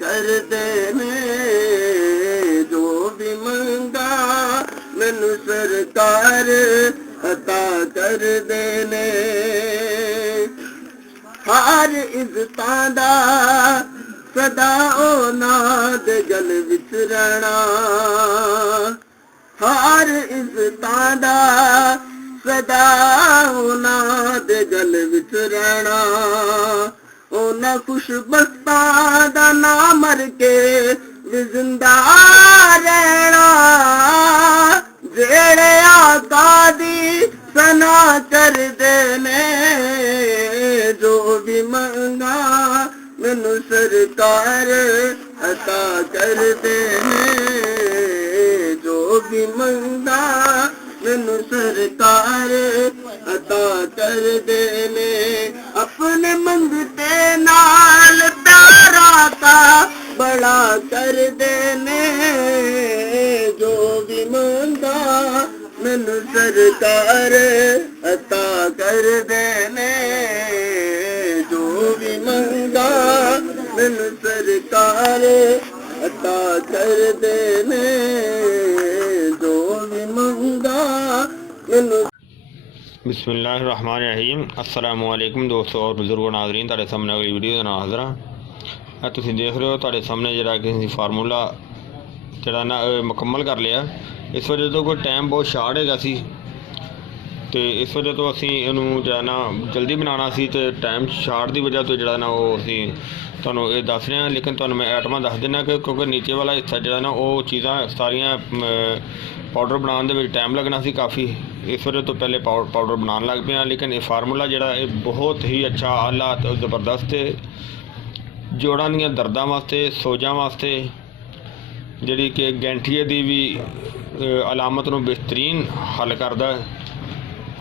कर देने जो भी मंगा मैनू सरकार अता कर देने। हर इज्जतां दा सदा ओना दे गल विच रहना, हर इज्जतां दा सदा ओना दे गल विच रहना। ओना खुशबख्तां दा ना मर के भी जिंदा रहना, जेड़े आका दी सना कर देने जो भी मंगा मैनू सरकार अता कर देने। जो भी मंगा मैनू सरकार अता कर देने। अपने मंगते नाल प्यारा का बड़ा कर देने। जो भी मंगा मैनू सरकार अता कर देने। जो भी मंगा मैनू सरकार अता कर देने। जो भी मंगा मैनू। बिस्मिल्लाहिर्रहमानिर्रहीम। अस्सलामु अलैकुम दोस्तों और बुजुर्गों नाज़रीन, तुहाडे सामने अगली वीडियो दे नाल हाज़र हां। तुसीं देख रहे हो तुहाडे सामने जिहड़ा कि असीं फार्मूला जिहड़ा ना मुकम्मल कर लिया। इस वजह तो कोई टाइम बहुत शार्ट हैगा सी ते इस वजह तो असीं इहनूं जिहड़ा ना जल्दी बनाना सी ते टाइम शार्ट की वजह तो जिहड़ा ना वो असीं तुहानूं ये दस रहे हैं। लेकिन तुहानूं मैं आइटमां दस दिना कि क्योंकि नीचे वाला हिस्सा जिहड़ा ना वो चीज़ां सारियां पाउडर बनाने दे विच टाइम लगना सी काफ़ी, इस वजह तो पहले पाउडर बनाने लग पे। लेकिन ये फार्मूला जिहड़ा ये बहुत ही अच्छा आला ते ज़बरदस्त है जोड़ां दीयां दर्दां वास्ते, सोजां वास्ते, जिहड़ी कि गैंठिए दी भी अलामत नूं बेहतरीन हल करदा है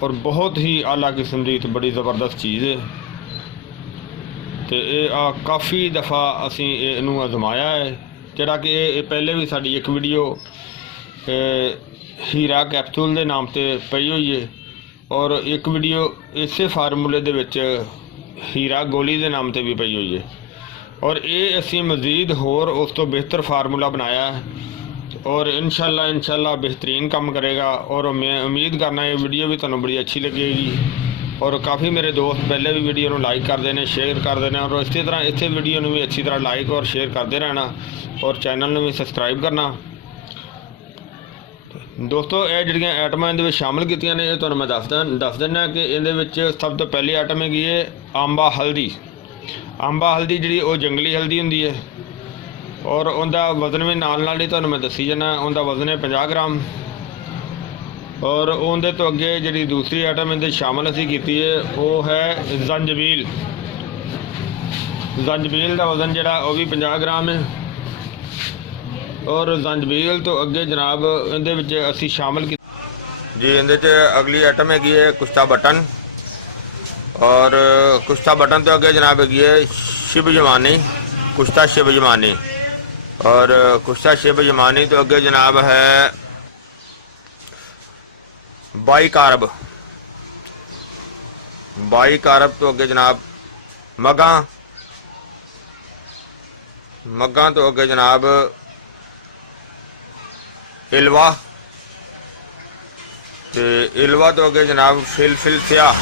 और बहुत ही आला किस्म की बड़ी ज़बरदस्त चीज़ है। तो ये काफ़ी दफ़ा असी इनू आजमाया है, जिहड़ा कि पहले भी साड़ी एक वीडियो हीरा कैप्सूल के नाम से पई हुई है और एक वीडियो इसे फार्मूले दे विच हीरा गोली के नाम से भी पई हुई है। और ये असी मज़ीद होर उस तो बेहतर फार्मूला बनाया है और इंशाल्लाह बेहतरीन काम करेगा। और मैं उम्मीद करना ये वीडियो भी तुहानूं बड़ी अच्छी लगेगी। और काफ़ी मेरे दोस्त पहले भी वीडियो को लाइक करते हैं, शेयर करते हैं और इसी तरह इस वीडियो को भी अच्छी तरह लाइक और शेयर करते रहना और चैनल को भी सबसक्राइब करना। दोस्तों ये जिहड़ियां आइटमां इहदे विच शामिल कीतियां ने तुहानूं मैं दस दिना कि इहदे विच सब तो पहली आइटम हैगी है आंबा हल्दी। आंबा हल्दी जिहड़ी वो जंगली हल्दी हुंदी है और उनका वजन भी नाल ही तुहानूं मैं दसी जाना। उनका वजन है 50 ग्राम। और उनके तो अगे जी दूसरी आइटम इहदे शामिल असी की है वो है जंजबील। जंजबील का वजन जिहड़ा वो भी 50 ग्राम है। और जंजबील तो अगे जनाब इहदे विच असी शामिल की जी। इहदे च अगली आइटम हैगी है कुश्ता बटन। और कुश्ता बटन तो अगे जनाब हैगी है शिव जमानी, कुश्ता शिव जमानी। और कुश्ता शिव जमानी तो अगे जनाब है बाईकारब। बाईकारब तो अगे जनाब मगा। मगा तो अगे जनाब इलवा। ते इलवा तो अगे जनाब फिलफिल स्याह।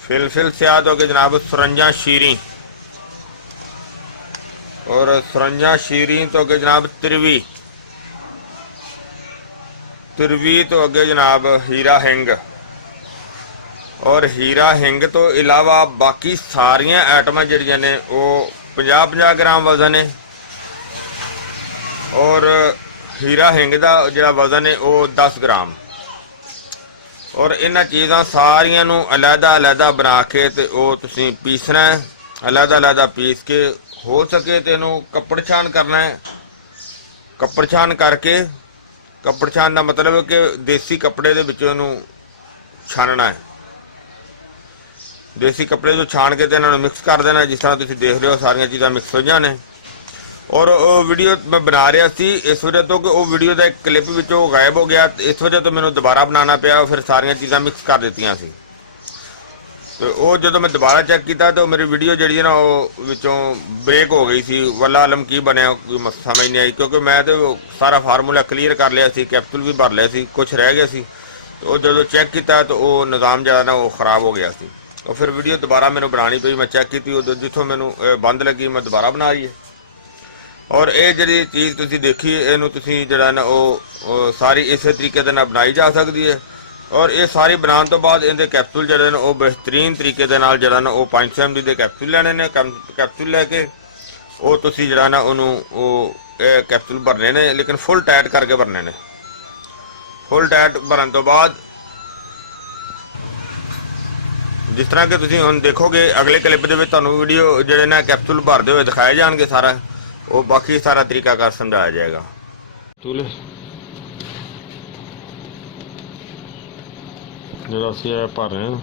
फिलफिल स्याह तो अगे जनाब सरंजा शीरी। और सरंजा शीरी तो अगे जनाब तिरवी। तिरवी तो अगे जनाब हीरा हिंग। और हीरा हिंग तो इलावा बाकी सारिया आइटम जिहड़ियां ने वो 50-50 ग्राम वजन है। और हीरा हिंग का जिहड़ा वजन है वो 10 ग्राम। और इन्हां चीज़ां सारियां नूं अलहदा बना के ते वो तुसीं पीसना है। अलहदा पीस के हो सके तो इनू कपड़ छान करना है। कपड़ छान करके, कपड़ छान का मतलब है कि देसी कपड़े दे विचों इनू छानना है। देसी कपड़े जो छान के तो इन्होंने मिक्स कर देना। जिस तरह तुसीं देख रहे हो सारिया चीज़ां मिक्स हो जाने। और वो वीडियो मैं बना रहा सी इस वजह तो कि वो वीडियो का एक क्लिप विचों गायब हो गया, इस वजह तो मैंने दोबारा बनाना पिया। फिर सारिया चीज़ां मिक्स कर दित्तियां सी। ਤੇ ਉਹ ਜਦੋਂ ਮੈਂ ਦੁਬਾਰਾ ਚੈੱਕ ਕੀਤਾ ਤਾਂ ਮੇਰੀ ਵੀਡੀਓ ਜਿਹੜੀ ਹੈ ਨਾ ਉਹ ਵਿੱਚੋਂ ਬ੍ਰੇਕ ਹੋ ਗਈ ਸੀ। ਵੱਲਾ ਆਲਮ ਕੀ ਬਣਿਆ ਕੋਈ ਸਮਝ ਨਹੀਂ ਆਈ, ਕਿਉਂਕਿ ਮੈਂ ਤੇ ਸਾਰਾ ਫਾਰਮੂਲਾ ਕਲੀਅਰ ਕਰ ਲਿਆ ਸੀ, ਕੈਪਸੂਲ ਵੀ ਭਰ ਲਿਆ ਸੀ, ਕੁਝ ਰਹਿ ਗਿਆ ਸੀ। ਉਹ ਜਦੋਂ ਚੈੱਕ ਕੀਤਾ ਤਾਂ ਉਹ ਨਿਜ਼ਾਮ ਜਿਹੜਾ ਨਾ ਉਹ ख़राब ਹੋ ਗਿਆ ਸੀ। ਉਹ ਫਿਰ ਵੀਡੀਓ ਦੁਬਾਰਾ ਮੈਨੂੰ ਬਣਾਉਣੀ ਪਈ। ਮੈਂ ਚੈੱਕ ਕੀਤੀ, ਉਦੋਂ ਜਿੱਥੋਂ ਮੈਨੂੰ ਬੰਦ ਲੱਗੀ ਮੈਂ ਦੁਬਾਰਾ ਬਣਾ ਰਹੀ ਹੈ। ਔਰ ਇਹ ਜਿਹੜੀ ਚੀਜ਼ ਤੁਸੀਂ ਦੇਖੀ ਇਹਨੂੰ ਤੁਸੀਂ ਜਿਹੜਾ ਨਾ ਉਹ ਸਾਰੀ ਇਸੇ ਤਰੀਕੇ ਦੇ ਨਾਲ ਬਣਾਈ ਜਾ ਸਕਦੀ ਹੈ। ਔਰ ਇਹ ਸਾਰੀ ਬਣਾਉਣ ਤੋਂ ਬਾਅਦ ਇਹਦੇ ਕੈਪਸੂਲ ਜਿਹੜੇ ਨੇ ਉਹ ਬਿਹਤਰੀਨ ਤਰੀਕੇ ਦੇ ਨਾਲ ਜਿਹੜਾ ਨਾ ਉਹ 500 ml ਦੇ ਕੈਪਸੂਲ ਲੈਣੇ ਨੇ। ਕੈਪਸੂਲ ਲੈ ਕੇ ਉਹ ਤੁਸੀਂ ਜਿਹੜਾ ਨਾ ਉਹਨੂੰ ਉਹ ਇਹ ਕੈਪਸੂਲ ਭਰਨੇ ਨੇ, ਲੇਕਿਨ ਫੁੱਲ ਟਾਈਟ ਕਰਕੇ ਭਰਨੇ ਨੇ। ਫੁੱਲ ਟਾਈਟ ਭਰਨ ਤੋਂ ਬਾਅਦ ਜਿਸ ਤਰ੍ਹਾਂ ਕਿ ਤੁਸੀਂ ਹੁਣ ਦੇਖੋਗੇ ਅਗਲੇ ਕਲਿੱਪ ਦੇ ਵਿੱਚ ਤੁਹਾਨੂੰ ਵੀਡੀਓ ਜਿਹੜੇ ਨਾ ਕੈਪਸੂਲ ਭਰਦੇ ਹੋਏ ਦਿਖਾਏ ਜਾਣਗੇ। ਸਾਰਾ ਉਹ ਬਾਕੀ ਸਾਰਾ ਤਰੀਕਾਕਾਰ ਸਮਝਾਇਆ ਜਾਏਗਾ। ਜਿਹੜਾ ਅਸੀਂ ਇਹ ਭਰ ਰਹੇ ਹਾਂ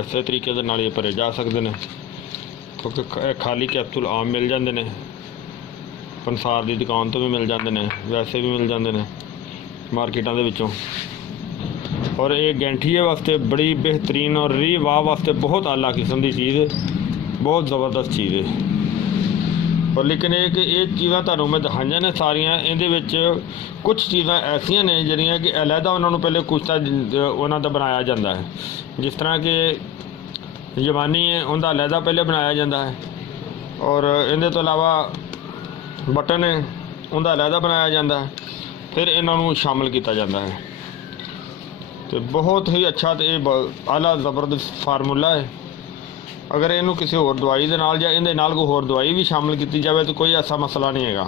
ਇਸੇ ਤਰੀਕੇ ਦੇ ਨਾਲ ਇਹ ਭਰੇ ਜਾ ਸਕਦੇ ਨੇ, ਕਿਉਂਕਿ ਖਾਲੀ ਕੈਪਸੂਲ ਆਮ ਮਿਲ ਜਾਂਦੇ ਨੇ, ਪੰਸਾਰ ਦੀ ਦੁਕਾਨ ਤੋਂ ਵੀ ਮਿਲ ਜਾਂਦੇ ਨੇ, ਵੈਸੇ ਵੀ ਮਿਲ ਜਾਂਦੇ ਨੇ ਮਾਰਕੀਟਾਂ ਦੇ ਵਿੱਚੋਂ। और ये गैंठिए वास्ते बड़ी बेहतरीन और री वाह वास्ते बहुत आला किस्म की चीज़ है, बहुत ज़बरदस्त चीज़ है। और लेकिन ये कि ये चीज़ां तुहानूं मैं दिखाईयां ने सारियां, इहदे विच कुछ चीज़ां ऐसियां ने जिहड़ियां कि अलहदा उन्हां नूं पहले कुछ तां उन्हां दा बनाया जाता है। जिस तरह कि जवानी है उनका अलहदा पहले बनाया जाता है, और इहदे तो इलावा बटन है उनका अलहदा बनाया जाता है, फिर इन्हां नूं शामिल किया जाता है। तो बहुत ही अच्छा तो ये आला ज़बरदस्त फार्मूला है। अगर इनू किसी होर दवाई दे नाल या इहदे नाल कोई होर दवाई भी शामिल की जाए तो कोई ऐसा मसला नहीं है।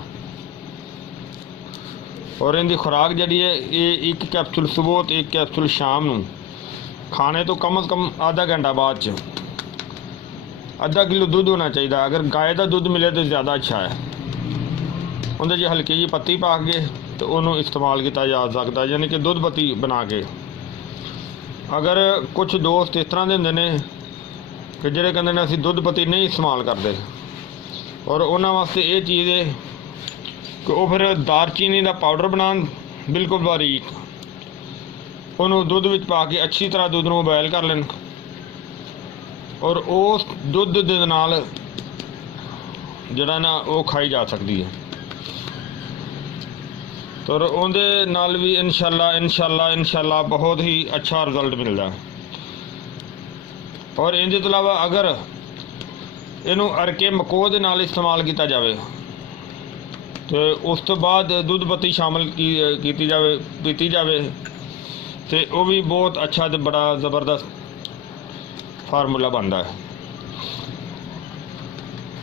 और इनकी खुराक जी है ये एक कैप्सूल सुबह तो एक कैप्सूल शाम नूं, खाने तो कम से कम आधा घंटा बाद आधा किलो दूध होना चाहिए। अगर गाय का दूध मिले तो ज़्यादा अच्छा है। उन्हें जो हल्की जी पत्ती पा के तो उन्होंने इस्तेमाल किया जा सकता, यानी कि दूध पत्ती बना के। अगर कुछ दोस्त इस तरह के होंगे ने कि जेह्ड़े कहते हैं असीं दुध पत्ती नहीं इस्तेमाल करते, और उन्होंने वास्ते ये चीज़ है कि वो फिर दालचीनी का पाउडर बनान बिल्कुल बारीक, उन्होंने दुध विच पा के अच्छी तरह दुध नूं बॉयल कर लें, और उस दुध दे नाल जिहड़ा ना वो खाई जा सकती है। तो उहदे नाल भी इंशाअल्लाह बहुत ही अच्छा रिजल्ट मिलता है। और इहदे तो इलावा अगर इनू अरके मको दे नाल इस्तेमाल किया जाए तो उस तो बाद दूध पत्ती शामिल की जाए पीती जाए तो वह भी बहुत अच्छा तो बड़ा ज़बरदस्त फार्मूला बनता है।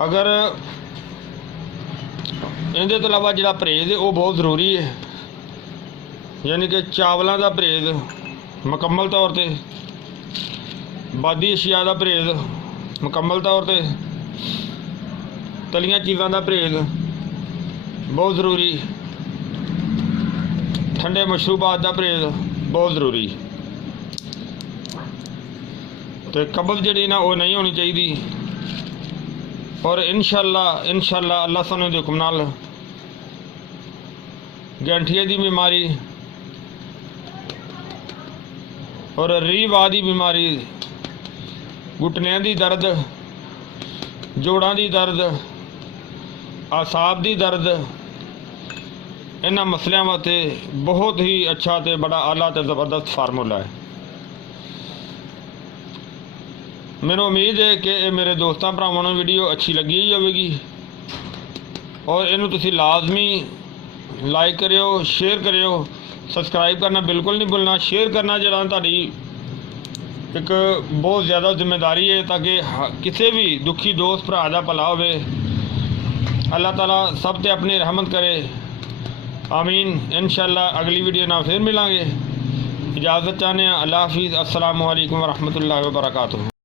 अगर इहदे तो इलावा जिहड़ा परहेज़ है वो बहुत ज़रूरी है, यानी कि चावलों का परहेज़ मुकम्मल तौर पर, बादी अशिया का परहेज़ मुकम्मल तौर पर, तलियां चीज़ों का परहेज़ बहुत ज़रूरी, ठंडे मशरूबात का परहेज़ बहुत ज़रूरी। तो कब्ज़ जिहड़ी ना वो नहीं होनी चाहिए। और इंशाअल्लाह अल्लाह सानू दे हुक्म नाल गैंठिए की बीमारी और रीवाह की बीमारी, घुटनियां की दर्द, जोड़ां की दर्द, आसाब की दर्द, इन्हां मसलियां वास्ते बहुत ही अच्छा तो बड़ा आला तो ज़बरदस्त फार्मूला है। मैनू उम्मीद है कि मेरे दोस्तों भरावां नूं वीडियो अच्छी लगी ही होगी, और इनू तुसीं लाजमी लाइक करियो, शेयर करियो, सबसक्राइब करना बिल्कुल नहीं भुलना। शेयर करना जिहड़ा तुहाडी एक बहुत ज़्यादा जिम्मेदारी है, ताकि किसी भी दुखी दोस्त भरा दा भला होवे। अल्लाह ताला सब ते अपनी रहमत करे, आमीन। इंशाअल्लाह अगली वीडियो नाल फिर मिलांगे। इजाज़त चाहते हैं। अल्लाह हाफिज़। अस्सलामु अलैकुम वरहमतुल्लाहि वबरकातुहू।